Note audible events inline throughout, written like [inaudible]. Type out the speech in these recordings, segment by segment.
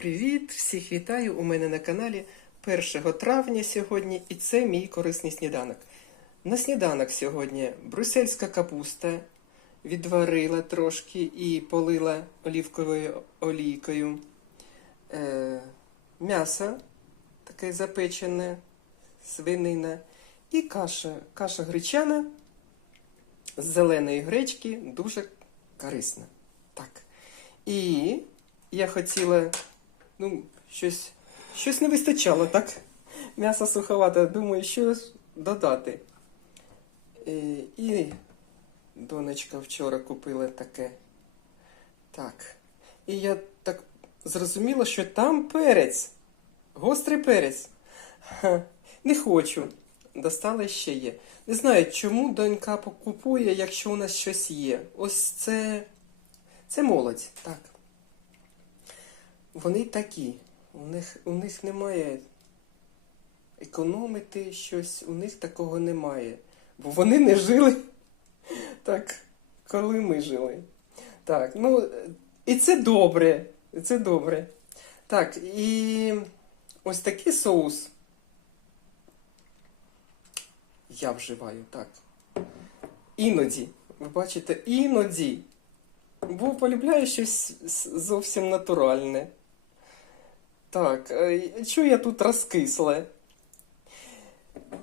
Привіт! Всіх вітаю у мене на каналі 1 травня сьогодні, і це мій корисний сніданок. На сніданок сьогодні брусельська капуста відварила трошки і полила олівковою олійкою. Е, м'ясо таке запечене, свинина і каша. Каша гречана з зеленої гречки дуже корисна. Так. І я хотіла, ну, щось, щось не вистачало, так? М'ясо суховате, думаю, що додати. І, і донечка вчора купила таке. Так. І я так зрозуміла, що там перець. Гострий перець. Ха, не хочу. Достала ще є. Не знаю, чому донька купує, якщо у нас щось є. Ось це. Це молодь, так. Вони такі. У них, у них немає економити щось, у них такого немає. Бо вони не жили [laughs] так, коли ми жили. Так, ну, і це добре. І це добре. Так, і ось такий соус. Я вживаю, так. Іноді. Ви бачите, іноді. Бо полюбляю щось зовсім натуральне. Так, е, що я тут розкисле?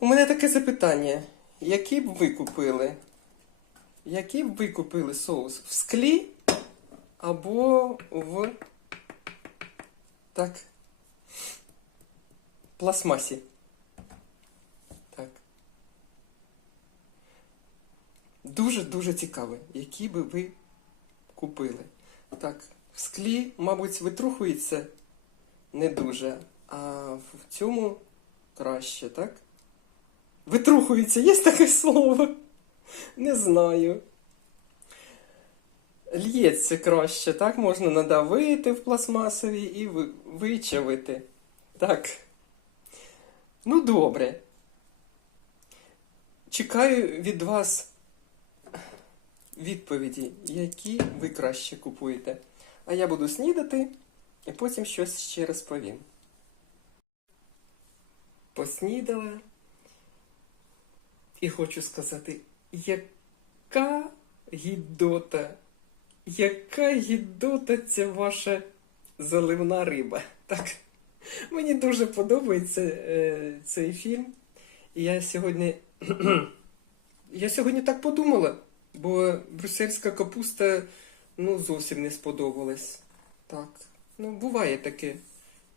У мене таке запитання. Які б ви купили? Які б ви купили соус? В склі або в так. Пластмасі? Так. Дуже-дуже цікаво, які би ви купили. Так, в склі, мабуть, витрухується не дуже, а в цьому краще, так? Витрухується, є таке слово? Не знаю. Л'ється краще, так? Можна надавити в пластмасові і вичавити. Так. Ну, добре. Чекаю від вас відповіді, які ви краще купуєте. А я буду снідати і потім щось ще розповім. Поснідала. І хочу сказати, яка гідота, яка гідота ця ваша заливна риба. Так, мені дуже подобається е, цей фільм. І я сьогодні. [clears throat] я сьогодні так подумала, бо брюссельська капуста ну, зовсім не сподобалась. Так. Ну, буває таке,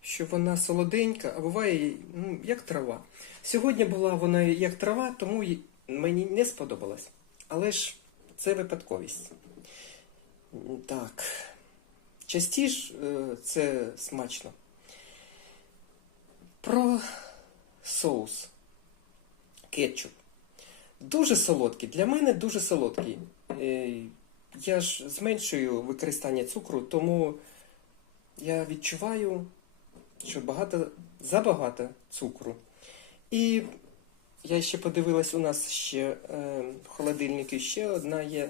що вона солоденька, а буває ну, як трава. Сьогодні була вона як трава, тому мені не сподобалась. Але ж це випадковість. Так. Частіше е, це смачно. Про соус. Кетчуп. Дуже солодкий. Для мене дуже солодкий. Е, Я ж зменшую використання цукру, тому я відчуваю, що багато, забагато цукру. І я ще подивилась, у нас ще е, в ще одна є,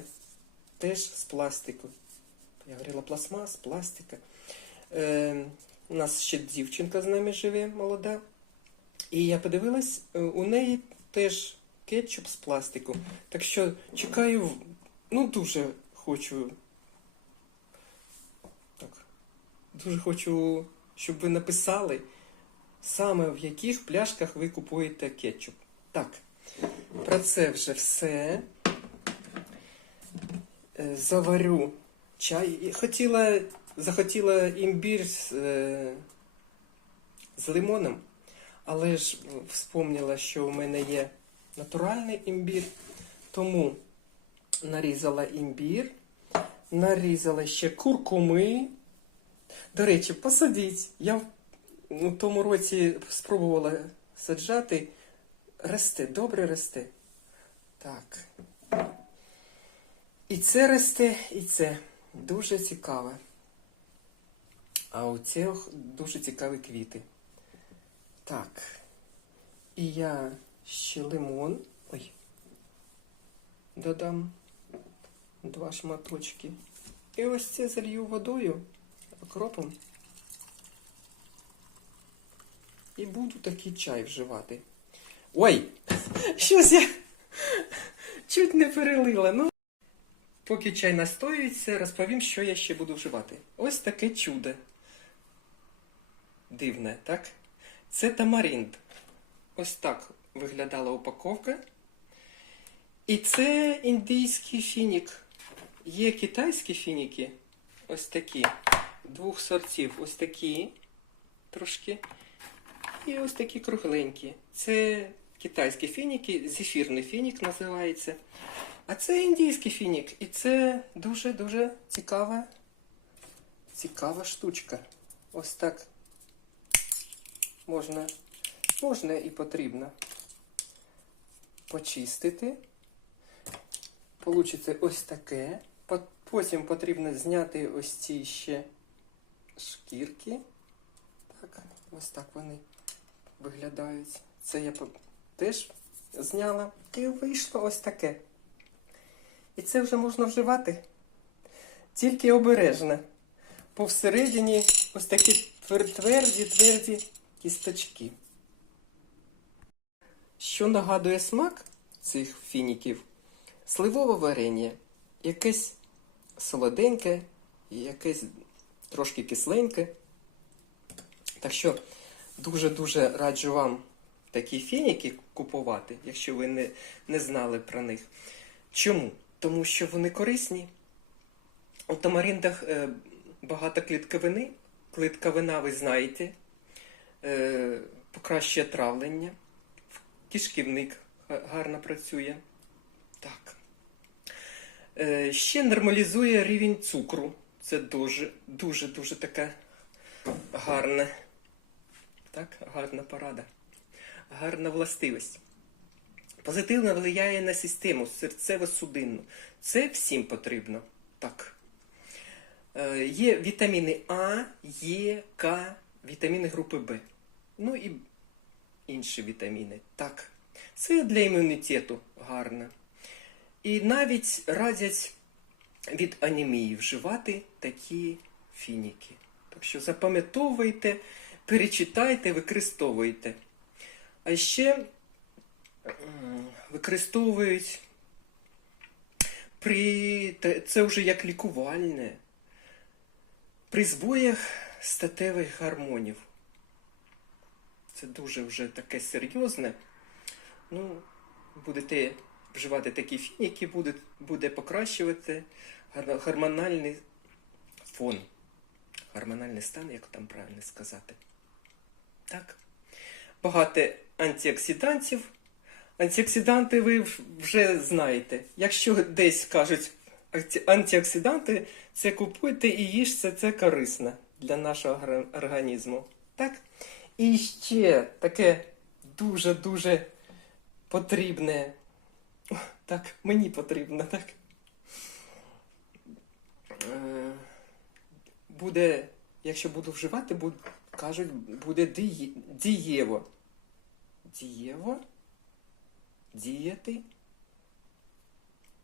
теж з пластику. Я говорила пластмас, пластика. Е, у нас ще дівчинка з нами живе, молода. І я подивилась, е, у неї теж кетчуп з пластику. Так що чекаю, ну дуже хочу. Так. Дуже хочу, щоб ви написали, саме в яких пляшках ви купуєте кетчуп. Так, про це вже все. Е, Заварю чай. Хотіла, захотіла імбір з, е, з лимоном, але ж вспомнила, що у мене є натуральний імбір, тому нарізала імбір, нарізала ще куркуми. До речі, посадіть. Я в у тому році спробувала саджати. Росте, добре росте. Так. І це росте, і це. Дуже цікаве. А у цих дуже цікаві квіти. Так. І я ще лимон. Ой. Додам два шматочки. І ось це залью водою, окропом. І буду такий чай вживати. Ой! [laughs] Щось я чуть не перелила. Ну, поки чай настоюється, розповім, що я ще буду вживати. Ось таке чудо. Дивне, так? Це тамарінд. Ось так виглядала упаковка. І це індійський фінік. Є китайські фініки, ось такі, двох сортів, ось такі трошки. І ось такі кругленькі. Це китайські фініки, зефірний фінік називається. А це індійський фінік. І це дуже-дуже цікава, цікава штучка. Ось так можна, можна і потрібно почистити. Получиться ось таке. Потім потрібно зняти ось ці ще шкірки. Так, ось так вони виглядають. Це я теж зняла. І вийшло ось таке. І це вже можна вживати. Тільки обережно. Бо всередині ось такі тверді, тверді кісточки. Що нагадує смак цих фініків? Сливове варення. Якесь солоденьке, якесь трошки кисленьке. Так що дуже-дуже раджу вам такі фініки купувати, якщо ви не, не знали про них. Чому? Тому що вони корисні. У тамаріндах е, багато клітковини. Клітковина, ви знаєте, е, покращує травлення. Кишківник гарно працює. Так. Е, ще нормалізує рівень цукру. Це дуже, дуже, дуже така гарна, так, гарна порада. Гарна властивість. Позитивно впливає на систему серцево-судинну. Це всім потрібно. Так. Е, є вітаміни А, Е, К, вітаміни групи Б. Ну і інші вітаміни. Так. Це для імунітету гарно. І навіть радять від анемії вживати такі фініки. Так що запам'ятовуйте, перечитайте, використовуйте. А ще використовують при це вже як лікувальне, при збоях статевих гормонів. Це дуже вже таке серйозне. Ну, будете вживати такі фініки, буде, буде покращувати гормональний фон. Гормональний стан, як там правильно сказати. Так. Багато антиоксидантів. Антиоксиданти ви вже знаєте. Якщо десь кажуть антиоксиданти, це купуйте і їжте, це корисно для нашого організму. Так? І ще таке дуже-дуже потрібне. Так, мені потрібно, так. Буде, якщо буду вживати, буд, кажуть, буде діє, дієво. Дієво? Діяти?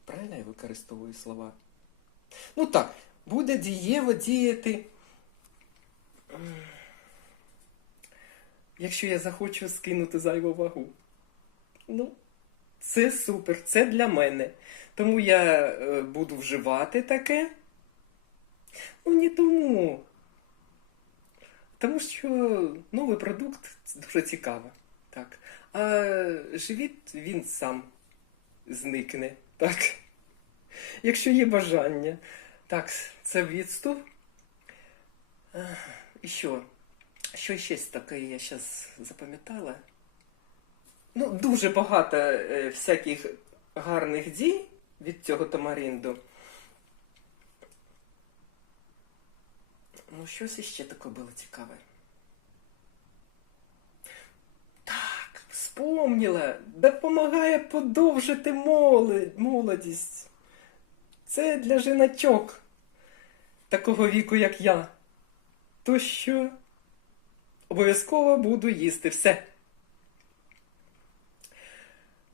Правильно я використовую слова? Ну так, буде дієво діяти. Якщо я захочу скинути зайву вагу. Ну, це супер, це для мене. Тому я е, буду вживати таке. Ну, не тому. Тому що новий продукт дуже цікаво. Так. А живіт він сам зникне. Так. Якщо є бажання. Так, це відступ. І що? Що ще таке я зараз запам'ятала? Ну, дуже багато е, всяких гарних дій від цього тамаринду. Ну, щось іще таке було цікаве. Так, вспомнила. Допомагає подовжити молодість. Це для жіночок такого віку, як я. То що? Обов'язково буду їсти все.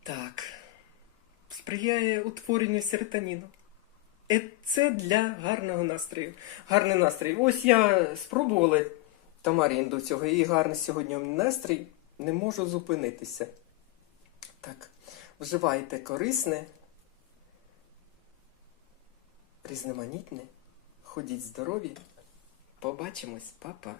Так. Сприяє утворенню серотоніну. Е, Це для гарного настрою. Гарний настрій. Ось я спробувала Тамарі до цього. Її гарний сьогодні настрій. Не можу зупинитися. Так, вживайте корисне, різноманітне, ходіть здорові. Побачимось, папа.